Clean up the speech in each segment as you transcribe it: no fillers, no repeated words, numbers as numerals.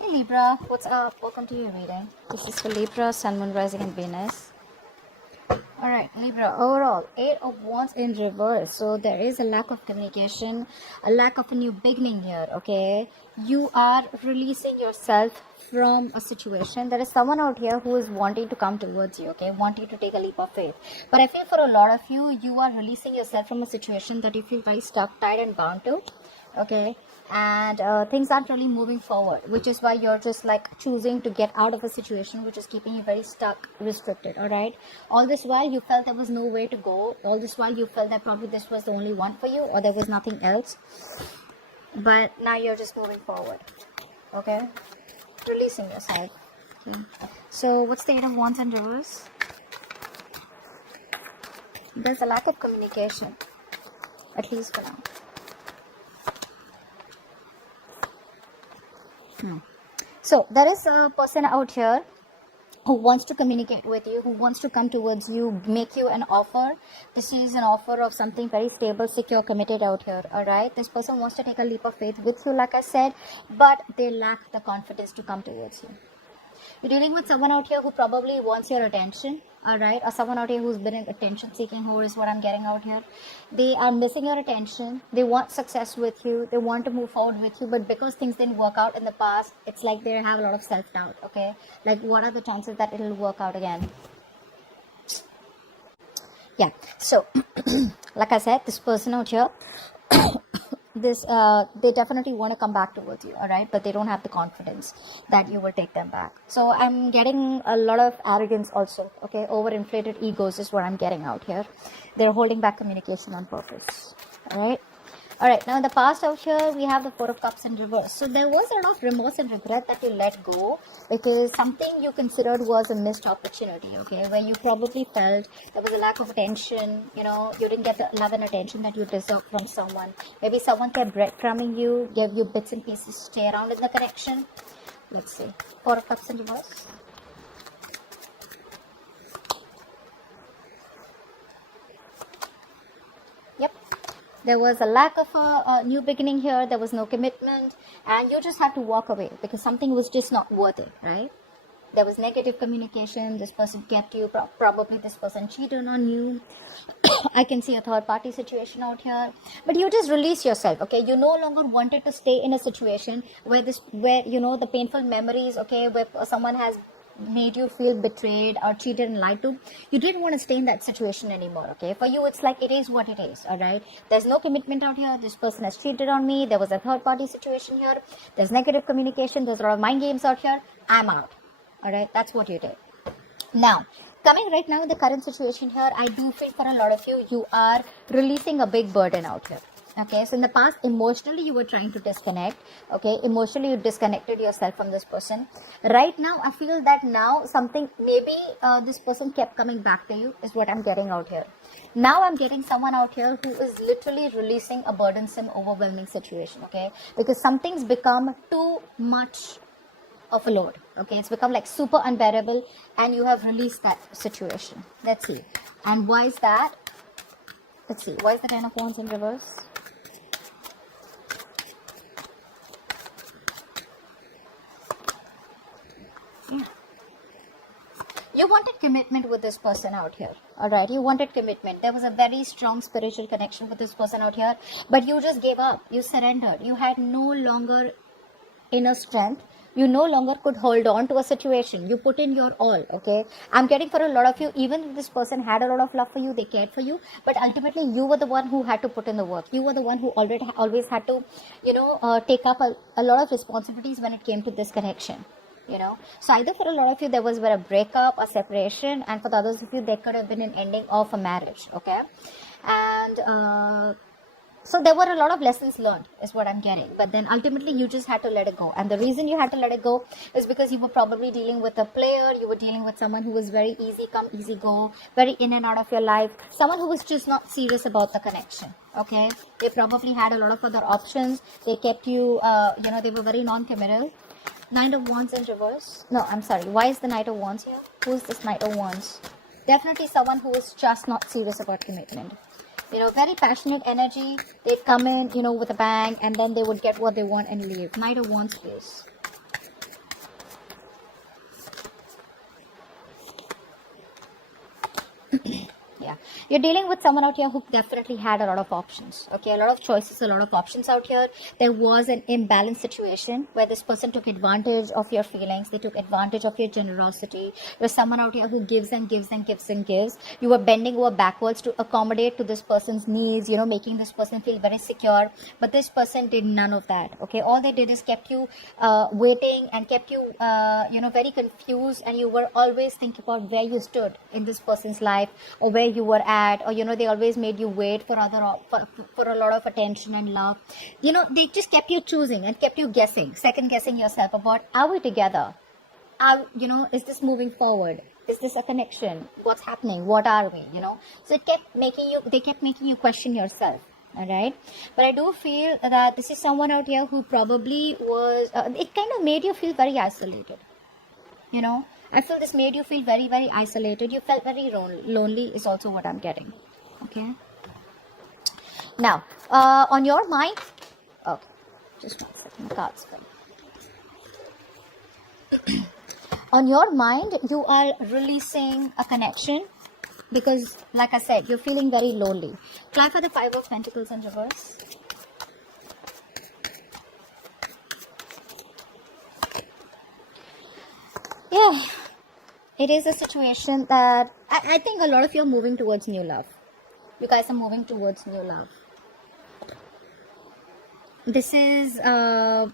Hey Libra, what's up? Welcome to your reading. This is for Libra, Sun, Moon, Rising, and Venus. Alright, Libra, overall, 8 of Wands in reverse. So there is a lack of communication, a lack of a new beginning here, okay? You are releasing yourself from a situation. There is someone out here who is wanting to come towards you, okay? Wanting to take a leap of faith. But I feel for a lot of you, you are releasing yourself from a situation that you feel very stuck, tied, and bound to, okay? And things aren't really moving forward, which is why you're just like choosing to get out of a situation which is keeping you very stuck, restricted. All right, all this while you felt there was no way to go. All this while you felt that probably this was the only one for you, or there was nothing else, but now you're just moving forward, okay, releasing yourself. Okay, so what's the 8 of Wands in reverse? There's a lack of communication, at least for now. So there is a person out here who wants to communicate with you, who wants to come towards you, make you an offer. This is an offer of something very stable, secure, committed out here. All right, this person wants to take a leap of faith with you, like I said, but they lack the confidence to come towards you. You're dealing with someone out here who probably wants your attention, all right, or someone out here who's been in attention seeking, who is what I'm getting out here. They are missing your attention. They want success with you. They want to move forward with you, but because things didn't work out in the past, it's like they have a lot of self-doubt, okay? Like, what are the chances that it'll work out again? Yeah, so like I said, this person out here they definitely want to come back towards you, all right, but they don't have the confidence that you will take them back. So I'm getting a lot of arrogance also, okay, overinflated egos is what I'm getting out here. They're holding back communication on purpose. All right, now in the past out here we have the 4 of Cups in reverse. So there was a lot of remorse and regret that you let go because something you considered was a missed opportunity, okay, where you probably felt there was a lack of attention, you know, you didn't get the love and attention that you deserved from someone. Maybe someone kept breadcrumbing you, gave you bits and pieces to stay around in the connection. Let's see, 4 of Cups in reverse. Yep. There was a lack of a new beginning here. There was no commitment, and you just had to walk away because something was just not worth it, right? There was negative communication. This person kept you, probably this person cheated on you. I can see a third party situation out here, but you just release yourself, okay? You no longer wanted to stay in a situation where you know, the painful memories, okay, where someone has made you feel betrayed or cheated and lied to. You didn't want to stay in that situation anymore, okay? For you, it's like it is what it is, all right? There's no commitment out here. This person has cheated on me. There was a third party situation here. There's negative communication. There's a lot of mind games out here. I'm out, all right? That's what you did. Now, coming right now in the current situation here, I do feel for a lot of you, you are releasing a big burden out here. Okay, so in the past, emotionally, you were trying to disconnect. Okay, emotionally, you disconnected yourself from this person. Right now, I feel that now something, maybe this person kept coming back to you, is what I'm getting out here. Now I'm getting someone out here who is literally releasing a burdensome, overwhelming situation. Okay, because something's become too much of a load. Okay, it's become like super unbearable, and you have released that situation. Let's see. And why is that? Let's see. Why is the 10 of Wands in reverse? Yeah. You wanted commitment with this person out here, all right? You wanted commitment. There was a very strong spiritual connection with this person out here, but you just gave up. You surrendered. You had no longer inner strength. You no longer could hold on to a situation. You put in your all, okay? I'm getting for a lot of you, even if this person had a lot of love for you, they cared for you, but ultimately you were the one who had to put in the work. You were the one who always had to, you know, take up a lot of responsibilities when it came to this connection. You know, so either for a lot of you there was a breakup, a separation, and for the others of you there could have been an ending of a marriage, okay? And so there were a lot of lessons learned is what I'm getting, but then ultimately you just had to let it go. And the reason you had to let it go is because you were probably dealing with a player. You were dealing with someone who was very easy come, easy go, very in and out of your life, someone who was just not serious about the connection. Okay, they probably had a lot of other options. They kept you, you know, they were very non-committal. Knight of Wands in reverse. No, I'm sorry. Why is the Knight of Wands here? Who is this Knight of Wands? Definitely someone who is just not serious about commitment. You know, very passionate energy. They'd come in, you know, with a bang, and then they would get what they want and leave. Knight of Wands, please. Yeah, you're dealing with someone out here who definitely had a lot of options. Okay, a lot of choices, a lot of options out here. There was an imbalance situation where this person took advantage of your feelings. They took advantage of your generosity. There's someone out here who gives and gives and gives and gives. You were bending over backwards to accommodate to this person's needs, making this person feel very secure. But this person did none of that. Okay, all they did is kept you waiting and kept you, very confused, and you were always thinking about where you stood in this person's life, or where you were at, or they always made you wait for for a lot of attention and love. They just kept you choosing and kept you guessing, second guessing yourself about, are we together? Is this moving forward? Is this a connection? What's happening? What are we? So they kept making you question yourself. All right, but I do feel that this is someone out here who probably was, it kind of made you feel very isolated. I feel this made you feel very, very isolated. You felt very lonely is also what I'm getting. Okay. Now, on your mind, okay, just 1 second, the cards fell. On your mind, you are releasing a connection because, like I said, you're feeling very lonely. Try for the 5 of Pentacles in reverse. Yeah, it is a situation that I think a lot of you are moving towards new love. You guys are moving towards new love. This is a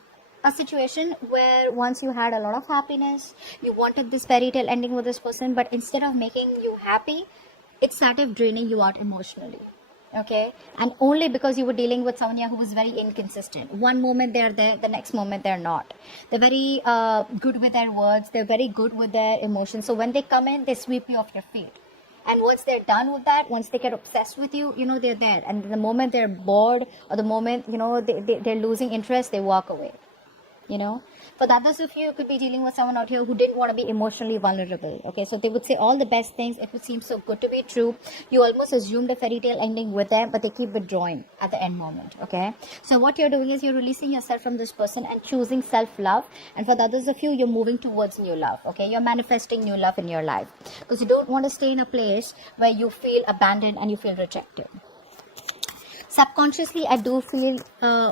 situation where once you had a lot of happiness, you wanted this fairy tale ending with this person, but instead of making you happy, it started draining you out emotionally. Okay, and only because you were dealing with someone who was very inconsistent. One moment they're there, the next moment they're not. They're very good with their words, they're very good with their emotions. So when they come in, they sweep you off your feet. And once they're done with that, once they get obsessed with you, they're there. And the moment they're bored, or the moment, they're losing interest, they walk away. For the others of you, could be dealing with someone out here who didn't want to be emotionally vulnerable. Okay, so they would say all the best things. If it seems so good to be true, you almost assumed a fairy tale ending with them, but they keep withdrawing at the end moment. Okay, so what you're doing is you're releasing yourself from this person and choosing self-love. And for the others of you, you're moving towards new love. Okay, you're manifesting new love in your life because you don't want to stay in a place where you feel abandoned and you feel rejected. Subconsciously, I do feel,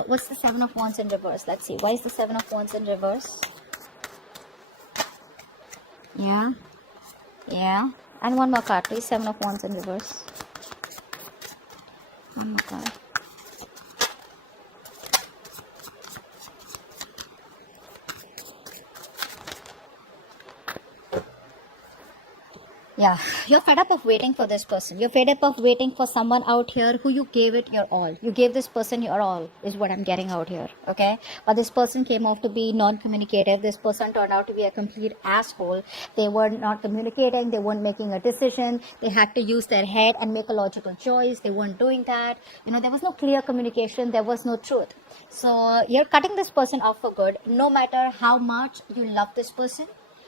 what's the 7 of Wands in reverse? Let's see. Why is the 7 of Wands in reverse? Yeah. And one more card, please. 7 of Wands in reverse. One more card. Yeah, you're fed up of waiting for this person. You're fed up of waiting for someone out here who you gave it your all. You gave this person your all, is what I'm getting out here, okay? But this person came off to be non-communicative. This person turned out to be a complete asshole. They were not communicating. They weren't making a decision. They had to use their head and make a logical choice. They weren't doing that. There was no clear communication. There was no truth. So you're cutting this person off for good. No matter how much you love this person,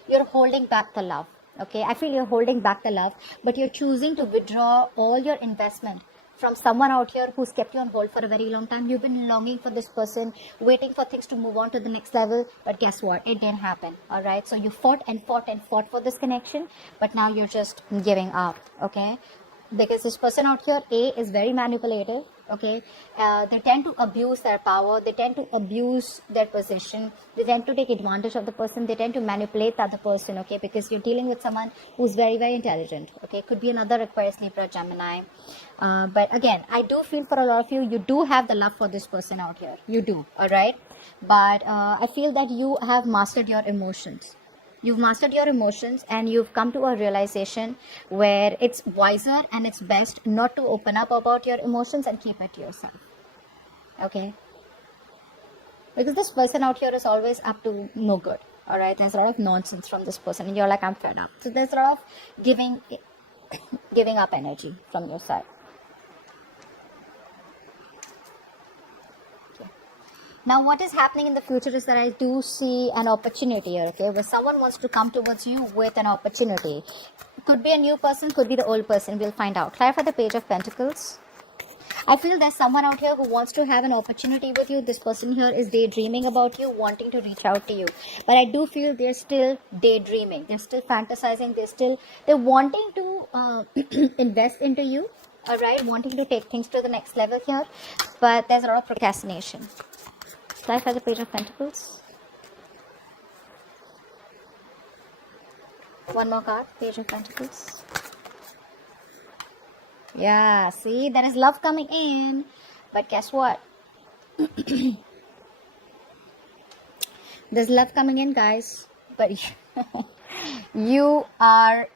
you're holding back the love. Okay, I feel you're holding back the love, but you're choosing to withdraw all your investment from someone out here who's kept you on hold for a very long time. You've been longing for this person, waiting for things to move on to the next level, but guess what? It didn't happen. All right, so you fought and fought and fought for this connection, but now you're just giving up. Okay, because this person out here, is very manipulative. Okay, they tend to abuse their power, they tend to abuse their position, they tend to take advantage of the person, they tend to manipulate the other person. Okay, because you're dealing with someone who's very, very intelligent. Okay, could be another Aquarius, Libra, Gemini, but again, I do feel for a lot of you, you do have the love for this person out here. You do. All right, but I feel that you have mastered your emotions. You've mastered your emotions and you've come to a realization where it's wiser and it's best not to open up about your emotions and keep it to yourself. Okay? Because this person out here is always up to no good. Alright? There's a lot of nonsense from this person and you're like, I'm fed up. So there's a lot of giving up energy from your side. Now, what is happening in the future is that I do see an opportunity here, okay, where someone wants to come towards you with an opportunity. Could be a new person, could be the old person. We'll find out. Clarify the Page of Pentacles. I feel there's someone out here who wants to have an opportunity with you. This person here is daydreaming about you, wanting to reach out to you. But I do feel they're still daydreaming. They're still fantasizing. They're wanting to invest into you, all right, wanting to take things to the next level here, but there's a lot of procrastination. Life has a Page of Pentacles. One more card, Page of Pentacles. Yeah, see, there is love coming in, but guess what? There's love coming in, guys, but you are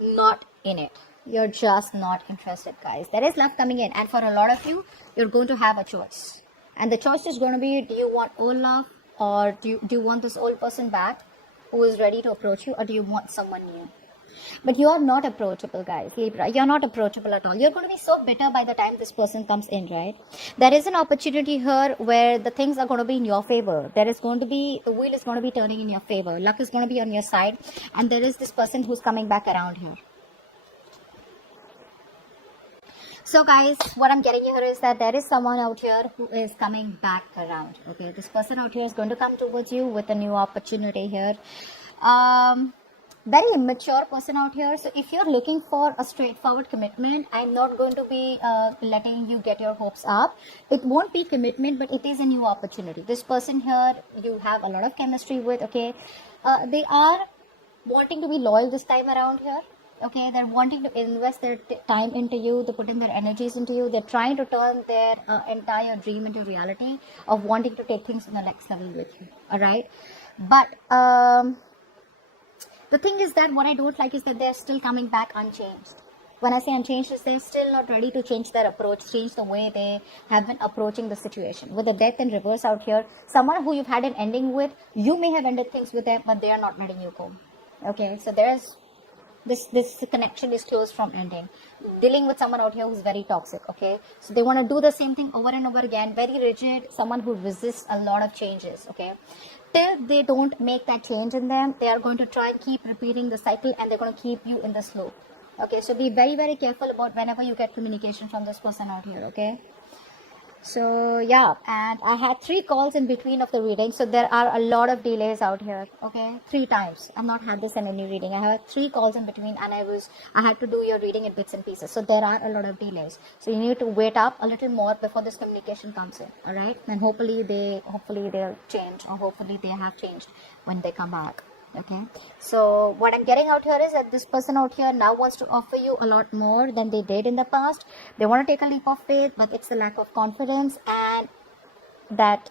not in it. You're just not interested, guys. There is love coming in, and for a lot of you, you're going to have a choice, and the choice is going to be: do you want old love, or do you want this old person back who is ready to approach you, or do you want someone new? But you are not approachable, guys. Libra, you're not approachable at all. You're going to be so bitter by the time this person comes in, right? There is an opportunity here where the things are going to be in your favor. There is going to be, the wheel is going to be turning in your favor. Luck is going to be on your side. And there is this person who's coming back around here. So guys, what I'm getting here is that there is someone out here who is coming back around. Okay, this person out here is going to come towards you with a new opportunity here. Very immature person out here. So if you're looking for a straightforward commitment, I'm not going to be letting you get your hopes up. It won't be commitment, but it is a new opportunity. This person here, you have a lot of chemistry with, okay? They are wanting to be loyal this time around here. Okay, they're wanting to invest their time into you, to put in their energies into you. They're trying to turn their entire dream into reality of wanting to take things to the next level with you. All right, but the thing is that what I don't like is that they're still coming back unchanged. When I say unchanged, is they're still not ready to change their approach, change the way they have been approaching the situation. With the death in reverse out here, someone who you've had an ending with, you may have ended things with them, but they are not letting you go. Okay, so there's this connection is close from ending. Dealing with someone out here who's very toxic, okay? So they want to do the same thing over and over again, very rigid, someone who resists a lot of changes, okay? Till they don't make that change in them, they are going to try and keep repeating the cycle, and they're going to keep you in the loop. Okay, so be very, very careful about whenever you get communication from this person out here, okay? So yeah, and I had 3 calls in between of the reading, so there are a lot of delays out here, okay? 3 times. I've not had this in any reading. I have 3 calls in between, and I had to do your reading in bits and pieces. So there are a lot of delays. So you need to wait up a little more before this communication comes in, all right? And hopefully they'll change, or hopefully they have changed when they come back. Okay, so what I'm getting out here is that this person out here now wants to offer you a lot more than they did in the past. They want to take a leap of faith, but it's the lack of confidence and that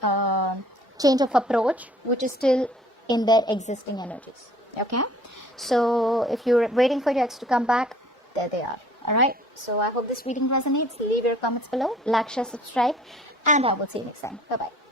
change of approach, which is still in their existing energies. Okay, so if you're waiting for your ex to come back, there they are. All right, so I hope this reading resonates. Leave your comments below, like, share, subscribe, and I will see you next time. Bye bye.